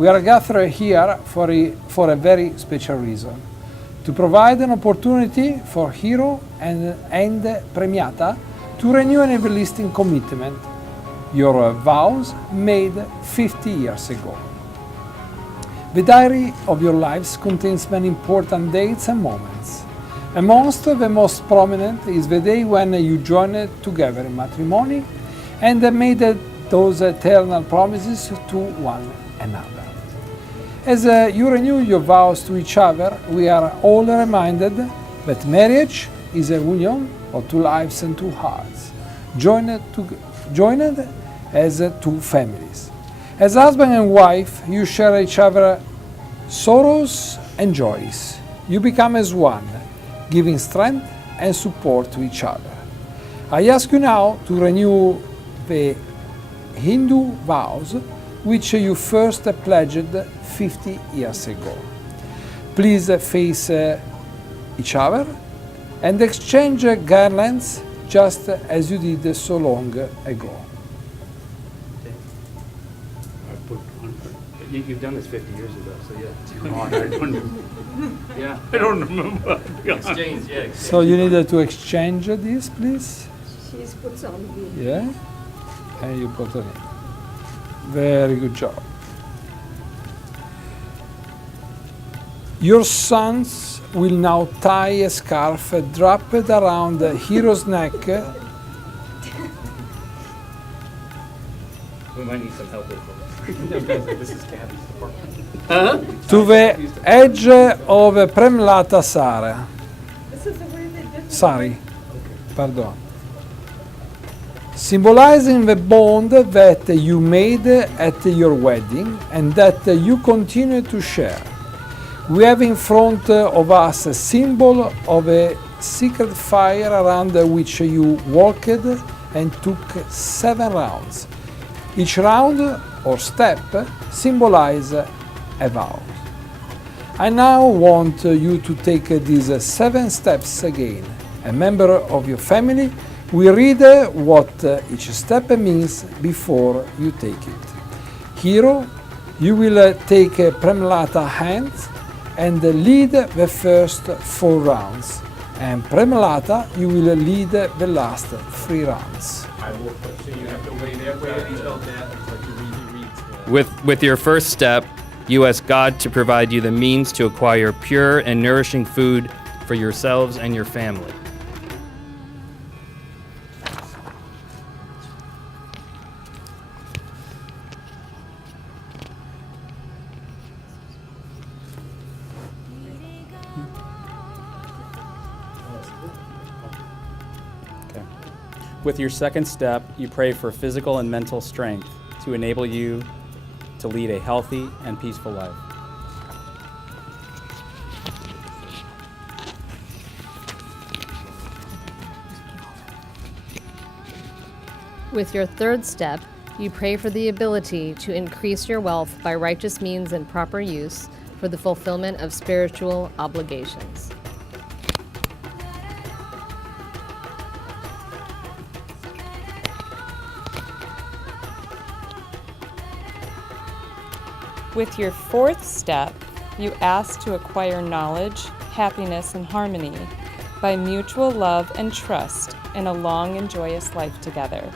We are gathered here for a very special reason, to provide an opportunity for Hiro and Premiata to renew an everlasting commitment, your vows made 50 years ago. The diary of your lives contains many important dates and moments. Amongst the most prominent is the day when you joined together in matrimony and made those eternal promises to one another. As you renew your vows to each other, we are all reminded that marriage is a union of two lives and two hearts, joined as two families. As husband and wife, you share each other sorrows and joys. You become as one, giving strength and support to each other. I ask you now to renew the Hindu vows which you first pledged 50 years ago. Please face each other and exchange garlands just as you did so long ago. You've done this 50 years ago, so yeah. I don't remember. Exchange, yeah. So you needed to exchange this, please? She's put some. Yeah? And you put it in. Very good job. Your sons will now tie a scarf draped around Hiro's neck. We might need some help with this is Gabby's department. To the edge of Premlata Sara. Sari, pardon. Symbolizing the bond that you made at your wedding and that you continue to share. We have in front of us a symbol of a secret fire around which you walked and took 7 rounds. Each round or step symbolize a vow. I now want you to take these 7 steps again. A member of your family will read what each step means before you take it. Hiro, you will take Premlata hands and lead the first 4 rounds. And Premlata, you will lead the last 3 rounds. I will put, so you have to wait until that. With your first step, you ask God to provide you the means to acquire pure and nourishing food for yourselves and your family. Okay. With your second step, you pray for physical and mental strength to enable you to lead a healthy and peaceful life. With your third step, you pray for the ability to increase your wealth by righteous means and proper use for the fulfillment of spiritual obligations. With your fourth step, you ask to acquire knowledge, happiness, and harmony by mutual love and trust in a long and joyous life together.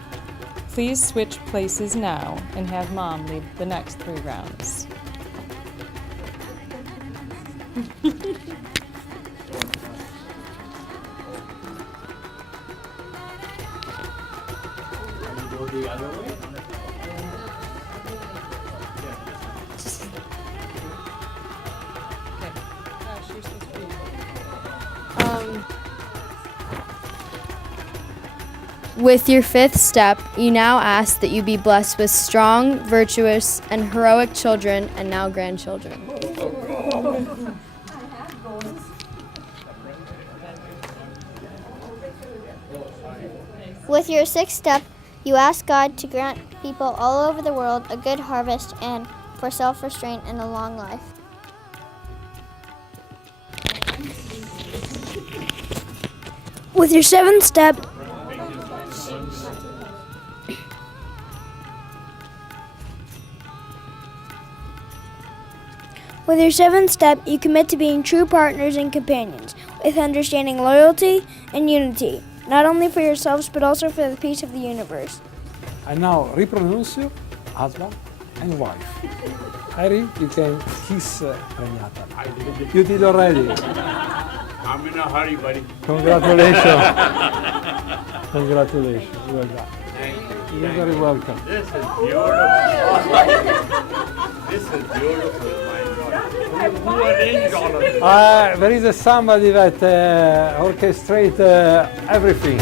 Please switch places now and have Mom lead the next 3 rounds. With your fifth step, you now ask that you be blessed with strong, virtuous, and heroic children and now grandchildren. With your sixth step, you ask God to grant people all over the world a good harvest and for self-restraint and a long life. With your seventh step, With your 7th step, you commit to being true partners and companions, with understanding loyalty and unity, not only for yourselves but also for the peace of the universe. And now ripronounce your husband and wife. Harry, you can kiss Renata. You did already. I'm in a hurry, buddy. Congratulations. Congratulations. Well done. Thank you. You're very welcome. This is beautiful. This is beautiful, my God. Who arranged all of this? There is somebody that orchestrates everything.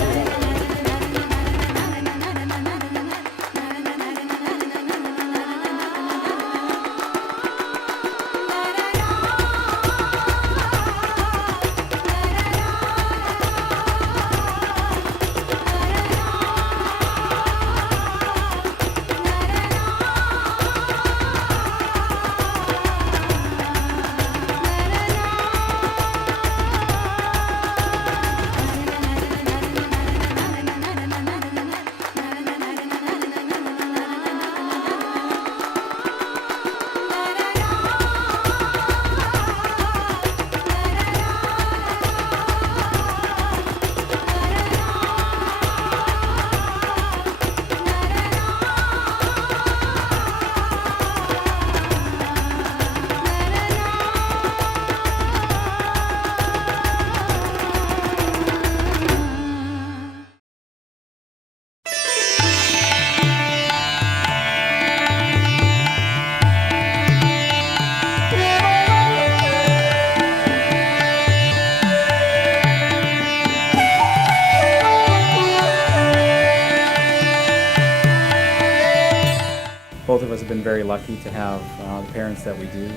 Both of us have been very lucky to have the parents that we do.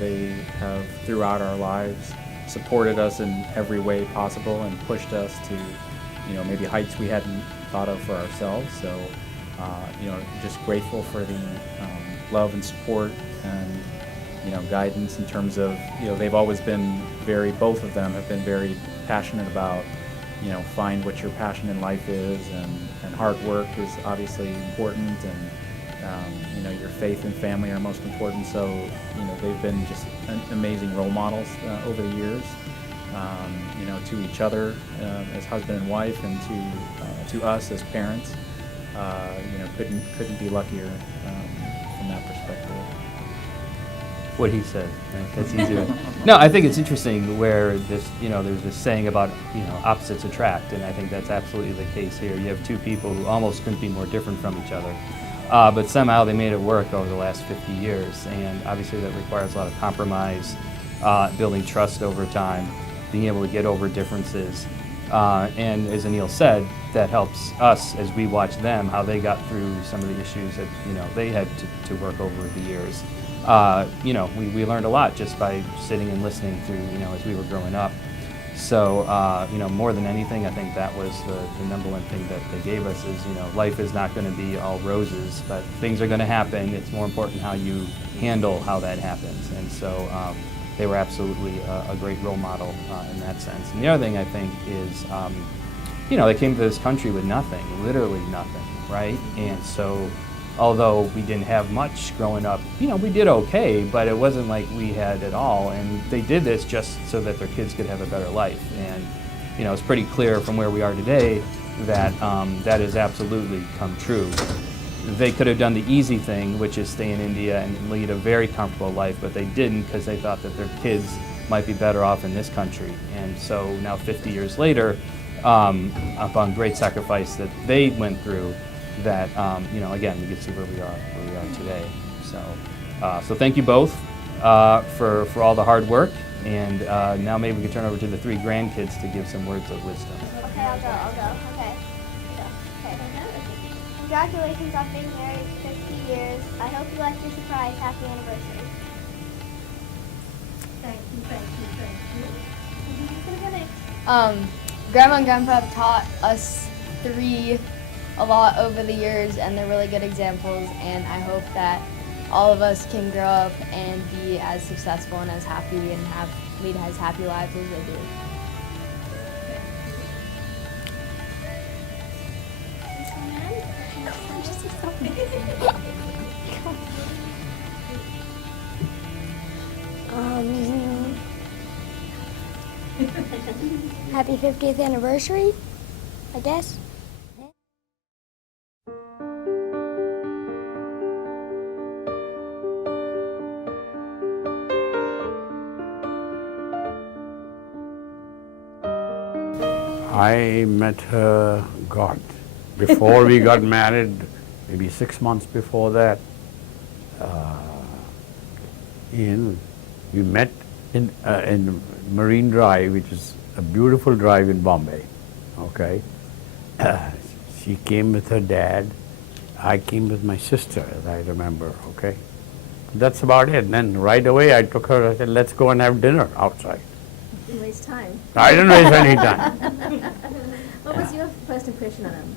They have, throughout our lives, supported us in every way possible and pushed us to, maybe heights we hadn't thought of for ourselves. So, just grateful for the love and support and, guidance in terms of, they've always been both of them have been very passionate about, find what your passion in life is, and hard work is obviously important, and your faith and family are most important. So, they've been just amazing role models over the years, to each other as husband and wife, and to us as parents. Couldn't be luckier from that perspective. What he said, right? That's easier. No, I think it's interesting where this, there's this saying about, opposites attract, and I think that's absolutely the case here. You have two people who almost couldn't be more different from each other. But somehow they made it work over the last 50 years, and obviously that requires a lot of compromise, building trust over time, being able to get over differences, and as Anil said, that helps us as we watch them, how they got through some of the issues that they had to work over the years. We learned a lot just by sitting and listening through as we were growing up. So, more than anything, I think that was the number one thing that they gave us is, life is not going to be all roses, but things are going to happen. It's more important how you handle how that happens. And so they were absolutely a great role model in that sense. And the other thing I think is, they came to this country with nothing, literally nothing, right? And so although we didn't have much growing up, we did okay, but it wasn't like we had it all. And they did this just so that their kids could have a better life. And, it's pretty clear from where we are today that that has absolutely come true. They could have done the easy thing, which is stay in India and lead a very comfortable life, but they didn't because they thought that their kids might be better off in this country. And so now 50 years later, upon great sacrifice that they went through, that again, we can see where we are today. So thank you both for all the hard work, and now maybe we can turn over to the three grandkids to give some words of wisdom. Okay, I'll go. Okay. Congratulations on being married 50 years. I hope you like your surprise. Happy anniversary. Thank you. Grandma and Grandpa have taught us three a lot over the years, and they're really good examples, and I hope that all of us can grow up and be as successful and as happy and lead as happy lives as they do. happy 50th anniversary, I guess. I met her, God, before we got married, maybe 6 months before that. We met in Marine Drive, which is a beautiful drive in Bombay. Okay, she came with her dad. I came with my sister, as I remember. Okay, that's about it. And then right away I took her. I said, "Let's go and have dinner outside." Didn't waste time. I didn't waste any time. What was your first impression of him?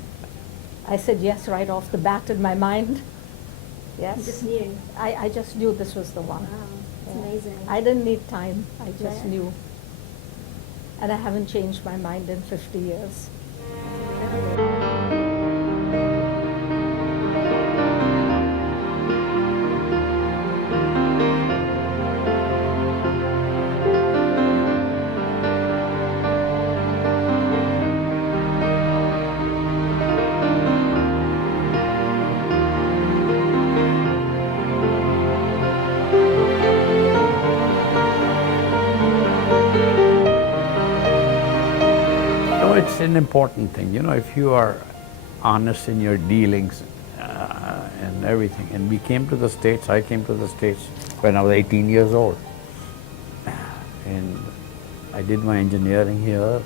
I said yes right off the bat in my mind. Yes. You just knew. I just knew this was the one. Wow, it's amazing. I didn't need time. I just Yeah. knew. And I haven't changed my mind in 50 years. No, it's an important thing. You know, if you are honest in your dealings and everything. And we came to the States, I came to the States when I was 18 years old. And I did my engineering here,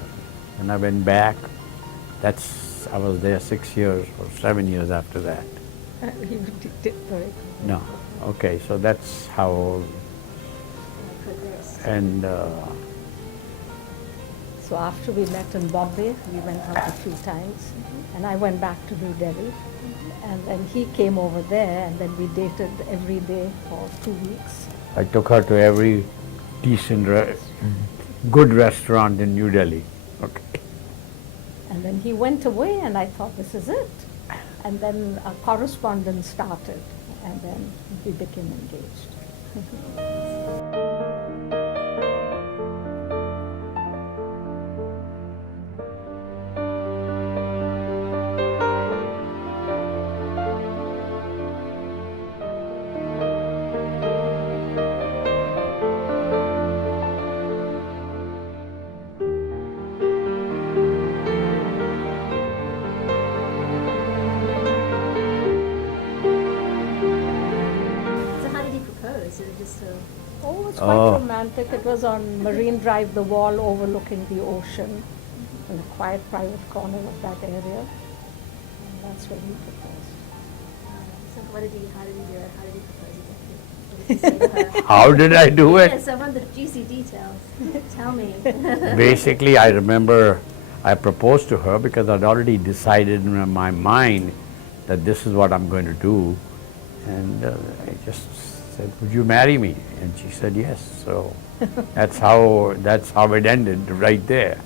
and I went back. I was there 6 years or 7 years after that. You did very good. No, okay, so that's how, and So after we met in Bombay, we went out a few times, and I went back to New Delhi. And then he came over there, and then we dated every day for 2 weeks. I took her to every decent, good restaurant in New Delhi. Okay. And then he went away, and I thought, this is it. And then a correspondence started, and then we became engaged. Oh, it's quite romantic. It was on Marine Drive, the wall overlooking the ocean, in a quiet private corner of that area. And that's where he proposed. So how did he do it? How did he propose exactly? What did you say to her? How did I do it? Yes, I want the juicy details. Tell me. Basically, I remember I proposed to her because I'd already decided in my mind that this is what I'm going to do. And I just said, "Would you marry me?" And she said yes. So that's how it ended right there.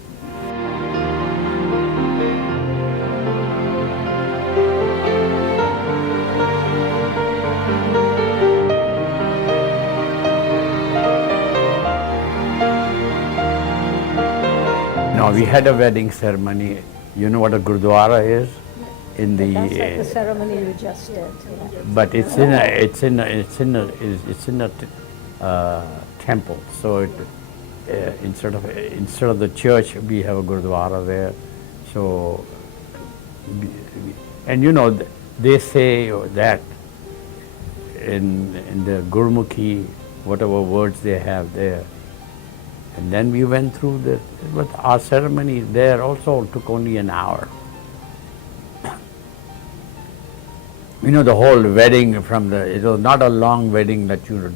No, we had a wedding ceremony. You know what a gurdwara is? In the That's like the ceremony you just did. Yeah. but it's in a temple. So instead of the church, we have a gurdwara there. So and you know they say that in the Gurmukhi, whatever words they have there. And then we went through but our ceremony there also took only an hour. You know, the whole wedding it was not a long wedding that you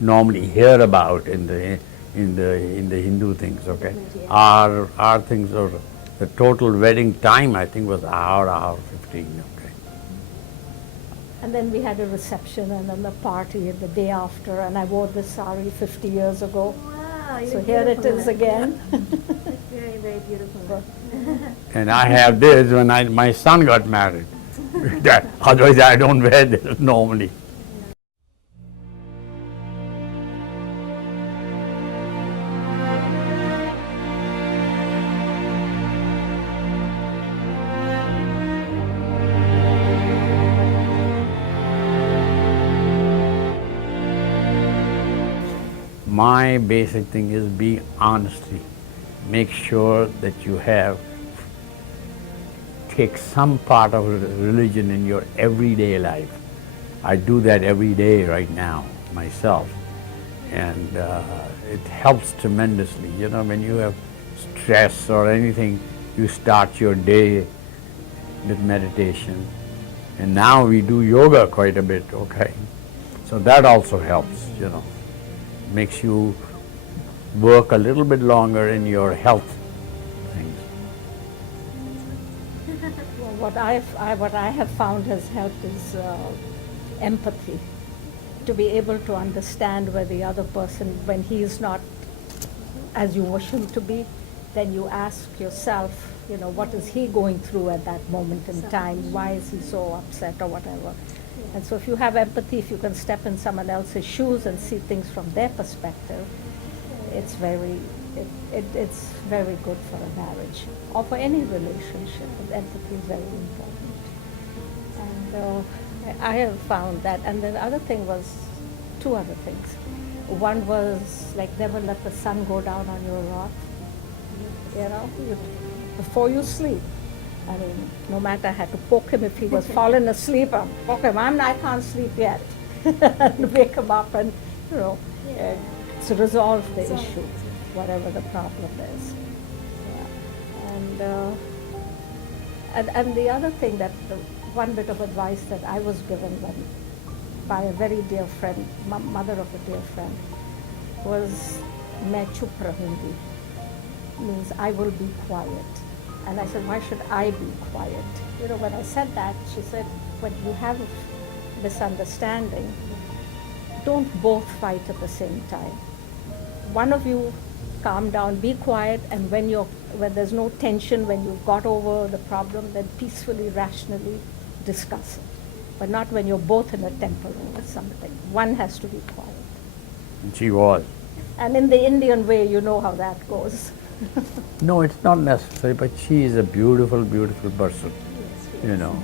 normally hear about in the Hindu things, okay? Our things are, the total wedding time I think was hour 15, okay? And then we had a reception and then the party the day after, and I wore this sari 50 years ago. Wow, you So look here it beautiful is in again. Very, very beautiful. And I have this when my son got married. Otherwise I don't wear this normally. my basic thing is be honesty. Make sure that you take some part of religion in your everyday life. I do that every day right now myself, and it helps tremendously. You know, when you have stress or anything, you start your day with meditation. And now we do yoga quite a bit, okay? So that also helps, you know. Makes you work a little bit longer in your health things. Well, what I have found has helped is empathy. To be able to understand where the other person, when he is not as you wish him to be, then you ask yourself, you know, what is he going through at that moment in time? Why is he so upset or whatever? And so if you have empathy, if you can step in someone else's shoes and see things from their perspective, it's very good for a marriage or for any relationship. Empathy is very important. And I have found that. And the other thing was, two other things. One was like never let the sun go down on your wrath. You know, before you sleep. I mean, no matter, I had to poke him if he was falling asleep. I poke him. I can't sleep yet. And wake him up and, you know, to resolve the issue, whatever the problem is. Yeah. And the other thing that one bit of advice that I was given by a very dear friend, mother of a dear friend, was "Main chup rahungi," means I will be quiet. And I said, why should I be quiet? You know, when I said that, she said, when you have a misunderstanding, don't both fight at the same time. One of you calm down, be quiet, and when there's no tension, when you've got over the problem, then peacefully, rationally discuss it. But not when you're both in a temper over something. One has to be quiet. And she was. And in the Indian way, you know how that goes. No, it's not necessary, but she is a beautiful, beautiful person, you know.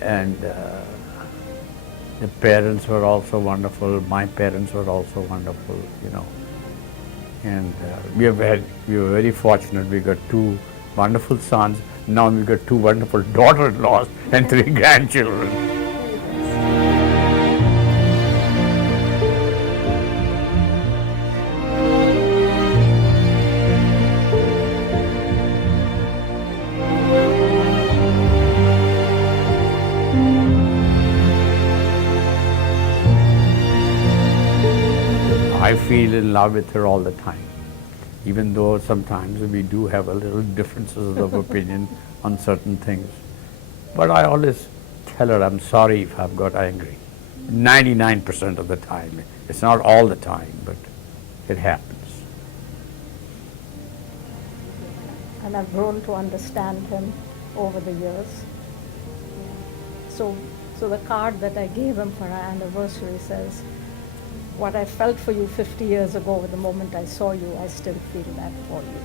And the parents were also wonderful. My parents were also wonderful, you know. And we were very fortunate. We got two wonderful sons. Now we got two wonderful daughter-in-laws and three grandchildren. I feel in love with her all the time, even though sometimes we do have a little differences of opinion on certain things. But I always tell her I'm sorry if I've got angry. 99% of the time. It's not all the time, but it happens. And I've grown to understand him over the years. So the card that I gave him for our anniversary says, what I felt for you 50 years ago, the moment I saw you, I still feel that for you.